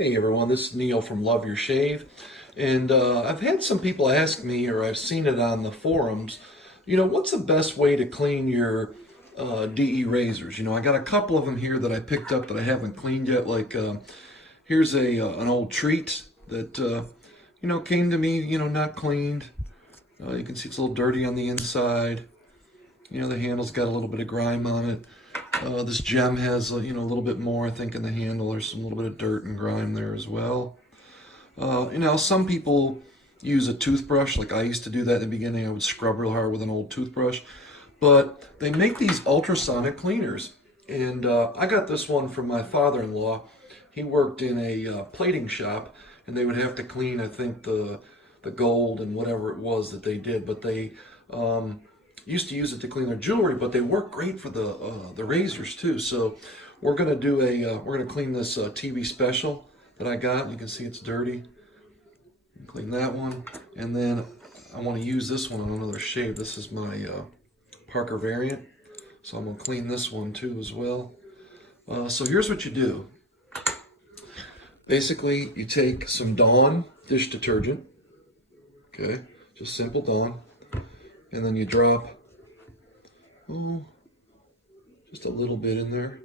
Hey everyone, this is Neil from Love Your Shave, and I've had some people ask me, or I've seen it on the forums, what's the best way to clean your DE razors? I got a couple of them here that I picked up that I haven't cleaned yet. Like here's an old treat that came to me, not cleaned. You can see it's a little dirty on the inside. The handle's got a little bit of grime on it. This gem has, a little bit more, I think, in the handle. There's some little bit of dirt and grime there as well. Some people use a toothbrush. Like I used to do that in the beginning. I would scrub real hard with an old toothbrush. But they make these ultrasonic cleaners. And I got this one from my father-in-law. He worked in a plating shop, and they would have to clean, I think, the gold and whatever it was that they did. But they used to use it to clean their jewelry, but they work great for the razors too. So we're gonna do we're gonna clean this TV special that I got. You can see it's dirty. Clean that one, and then I want to use this one on another shave. This is my Parker variant, so I'm gonna clean this one too as well. So here's what you do. Basically, you take some Dawn dish detergent, okay, just simple Dawn. And then you drop, just a little bit in there,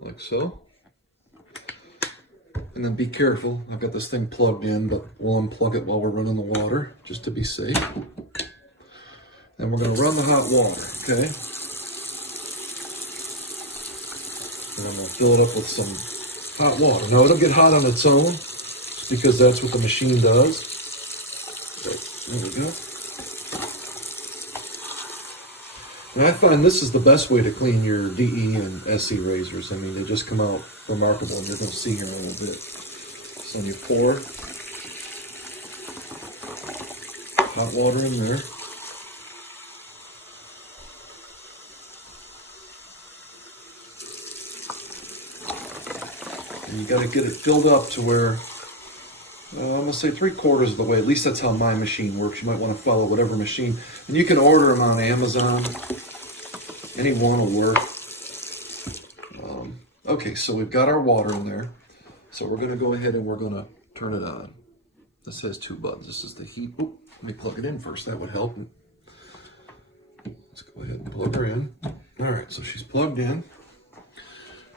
like so. And then be careful. I've got this thing plugged in, but we'll unplug it while we're running the water, just to be safe. And we're gonna run the hot water, okay? And I'm gonna fill it up with some hot water. Now it'll get hot on its own, just because that's what the machine does. Okay, there we go. And I find this is the best way to clean your DE and SE razors. I mean, they just come out remarkable, and you're going to see here in a little bit. So you pour hot water in there. And you got to get it filled up to where, I'm going to say 3/4 of the way. At least that's how my machine works. You might want to follow whatever machine. And you can order them on Amazon. Any one will work. Okay, so we've got our water in there. So we're going to go ahead and we're going to turn it on. This has 2 buttons. This is the heat. Oop, let me plug it in first. That would help. Let's go ahead and plug her in. All right, so she's plugged in.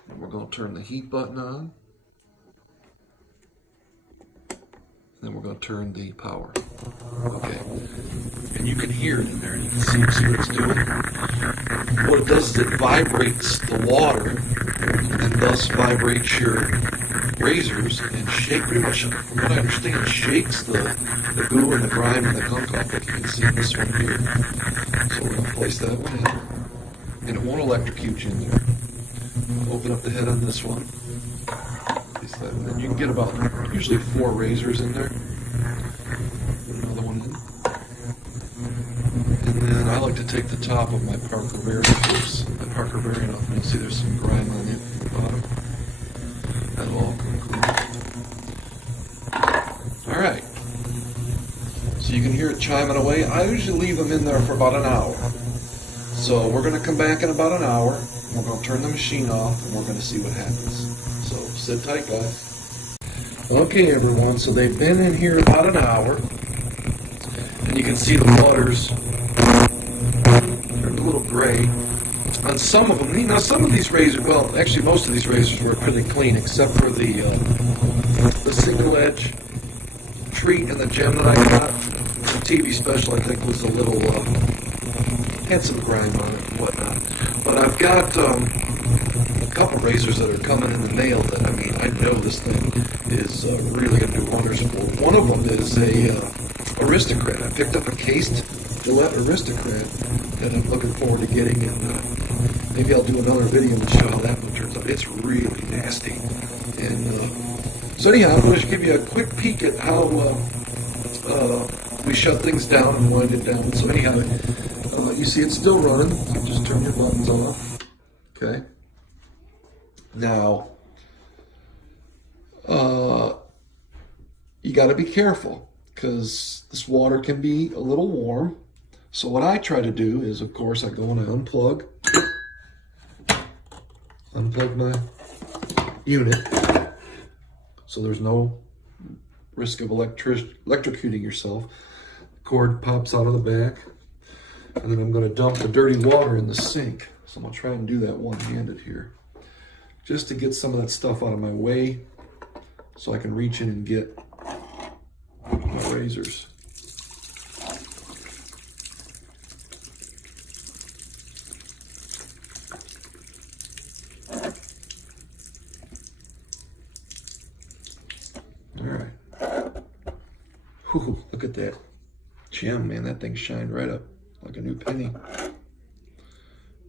And we're going to turn the heat button on. Then we're going to turn the power. Okay. And you can hear it in there. You can see what it's doing. What it does is it vibrates the water and thus vibrates your razors and pretty much, from what I understand, shakes the goo and the grime and the gunk off, like you can see in this one here. So we're going to place that one in. And it won't electrocute you in there. Open up the head on this one. And then you can get about usually 4 razors in there. Put another one in. And then I like to take the top of my Parker variant first. My Parker variant off. You'll see there's some grime on it at the bottom. That'll all come clean. Alright. So you can hear it chiming away. I usually leave them in there for about an hour. So we're going to come back in about an hour. We're going to turn the machine off and we're going to see what happens. So sit tight, guys. Okay, everyone, so they've been in here about an hour. And you can see the waters, they're a little gray. On some of them, some of these razors, well, actually most of these razors were pretty clean except for the single edge treat and the gem that I got. The TV special, I think, was a little, had some grime on it and whatnot. But I've got a couple razors that are coming in the mail that, I mean, I know this thing is really going to do wonders for. One of them is a Aristocrat. I picked up a cased Gillette Aristocrat that I'm looking forward to getting, and maybe I'll do another video and show how that one turns out. It's really nasty. And so anyhow, I'm going to give you a quick peek at how we shut things down and wind it down. So anyhow, you see it's still running. So just turn your buttons off. Okay. Now, you got to be careful because this water can be a little warm. So what I try to do is, of course, I go and I unplug my unit. so there's no risk of electrocuting yourself. The cord pops out of the back, and then I'm going to dump the dirty water in the sink. So I'm going to try and do that one-handed here, just to get some of that stuff out of my way so I can reach in and get my razors. All right. Whew, look at that gem, man. That thing shined right up like a new penny.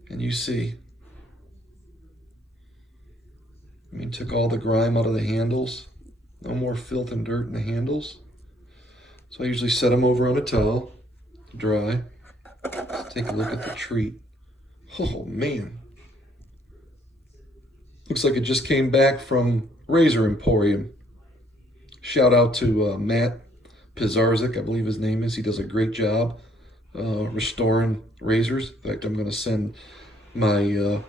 And you see, I mean, took all the grime out of the handles. No more filth and dirt in the handles. So I usually set them over on a towel, dry. Let's take a look at the treat. Oh, man. Looks like it just came back from Razor Emporium. Shout out to Matt Pizarzik, I believe his name is. He does a great job restoring razors. In fact, I'm going to send my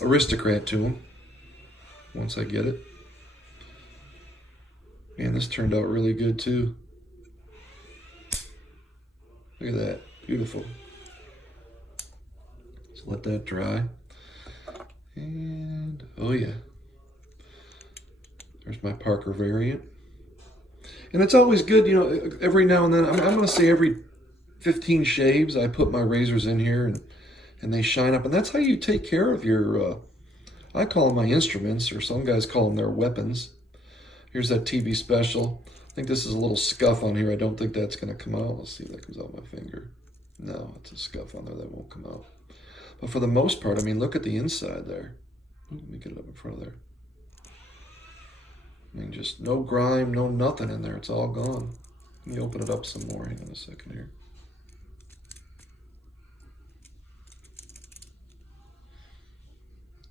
Aristocrat to him once I get it. Man, this turned out really good too. Look at that, beautiful. So let that dry. And, oh yeah. There's my Parker variant. And it's always good, you know, every now and then, I'm going to say every 15 shaves, I put my razors in here and they shine up. And that's how you take care of your, I call them my instruments, or some guys call them their weapons. Here's that TV special. I think this is a little scuff on here. I don't think that's going to come out. Let's see if that comes out my finger. No, it's a scuff on there that won't come out. But for the most part, I mean, look at the inside there. Let me get it up in front of there. I mean, just no grime, no nothing in there. It's all gone. Let me open it up some more. Hang on a second here.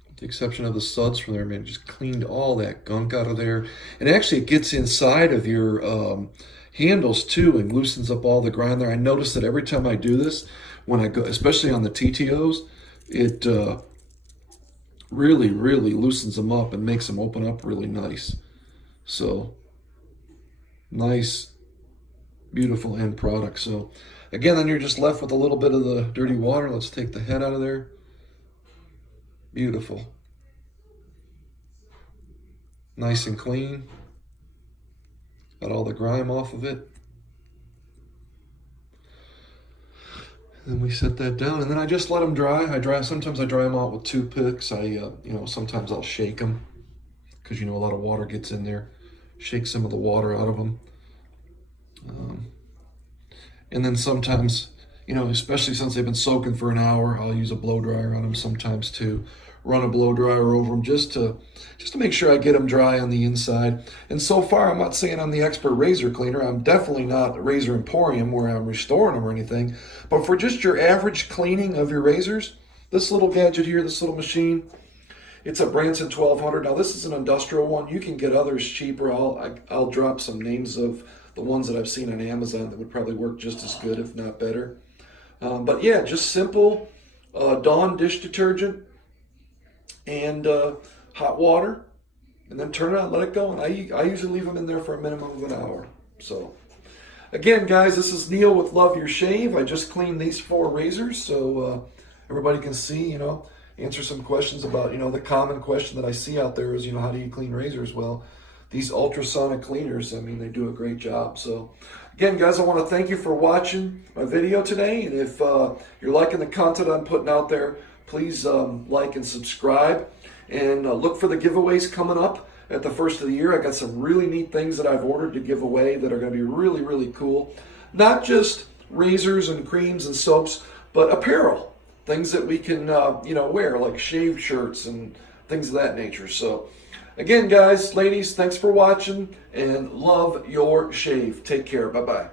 With the exception of the suds from there, man, just cleaned all that gunk out of there. And actually, it gets inside of your handles too and loosens up all the grime there. I notice that every time I do this, when I go, especially on the TTOs, it really loosens them up and makes them open up really nice. So, nice, beautiful end product. So, again, then you're just left with a little bit of the dirty water. Let's take the head out of there. Beautiful. Nice and clean. Got all the grime off of it. And then we set that down, and then I just let them dry. Sometimes I dry them out with toothpicks. You know, sometimes I'll shake them because, you know, a lot of water gets in there. Shake some of the water out of them. And then sometimes, you know, especially since they've been soaking for an hour, I'll use a blow dryer on them sometimes too. Run a blow dryer over them just to make sure I get them dry on the inside. And so far, I'm not saying I'm the expert razor cleaner. I'm definitely not Razor Emporium where I'm restoring them or anything. But for just your average cleaning of your razors, this little gadget here, this little machine, it's a Branson 1200. Now this is an industrial one. You can get others cheaper. I'll drop some names of the ones that I've seen on Amazon that would probably work just as good, if not better. But yeah, just simple Dawn dish detergent and hot water, and then turn it on, let it go. And I usually leave them in there for a minimum of an hour. So again, guys, this is Neil with Love Your Shave. I just cleaned these 4 razors so everybody can see, you know, answer some questions about, you know, the common question that I see out there is, you know, how do you clean razors? Well, these ultrasonic cleaners, I mean, they do a great job. So again, guys, I want to thank you for watching my video today. And if you're liking the content I'm putting out there, please like and subscribe. And look for the giveaways coming up at the first of the year. I got some really neat things that I've ordered to give away that are going to be really cool. Not just razors and creams and soaps, but apparel. Things that we can, you know, wear, like shaved shirts and things of that nature. So, again, guys, ladies, thanks for watching, and love your shave. Take care. Bye-bye.